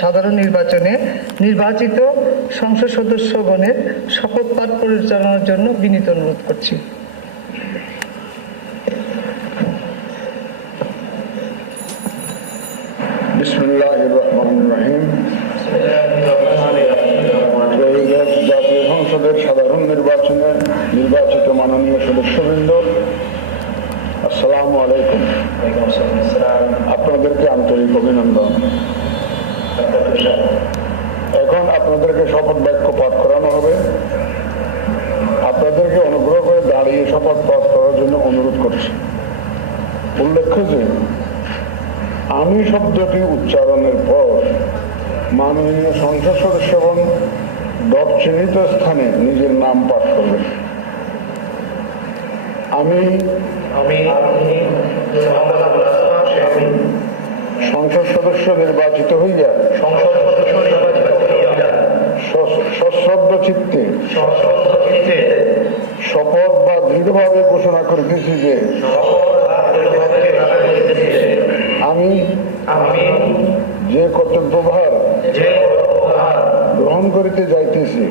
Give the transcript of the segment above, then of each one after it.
সাধারণ নির্বাচনে নির্বাচিত সংসদ সদস্যগণের শপথ পাঠ পরিচালনার জন্য বিনীত অনুরোধ করছি। বিসমিল্লাহির রহমানির রহিম। জাতীয় সংসদের সাধারণ নির্বাচনে নির্বাচিত মাননীয় সদস্যবৃন্দ, আসসালামু আলাইকুম। আপনাদেরকে আন্তরিক অভিনন্দন। এখন আপনাদেরকে শপথ বাক্য পাঠ করানো হবে। আপনাদেরকে অনুগ্রহ করে দাঁড়িয়ে শপথ পাঠ করার জন্য অনুরোধ করছি। উল্লেখ্য যে আমি শব্দটি উচ্চারণের পর মাননীয় সংসদ সদস্যগণ চিহ্নিত স্থানে নিজের নাম পাঠ করবেন। আমি সংসদ সদস্য নির্বাচিত হইয়া সশ্রদ্ধ চিত্তে শপথ বা দৃঢ়ভাবে ঘোষণা করিতেছি যে আমি যে কর্তব্যভার গ্রহণ করিতে যাইতেছি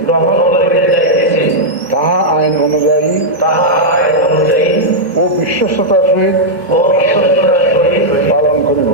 তাহা আইন অনুযায়ী ও বিশ্বস্ততার সহিত পালন করিব।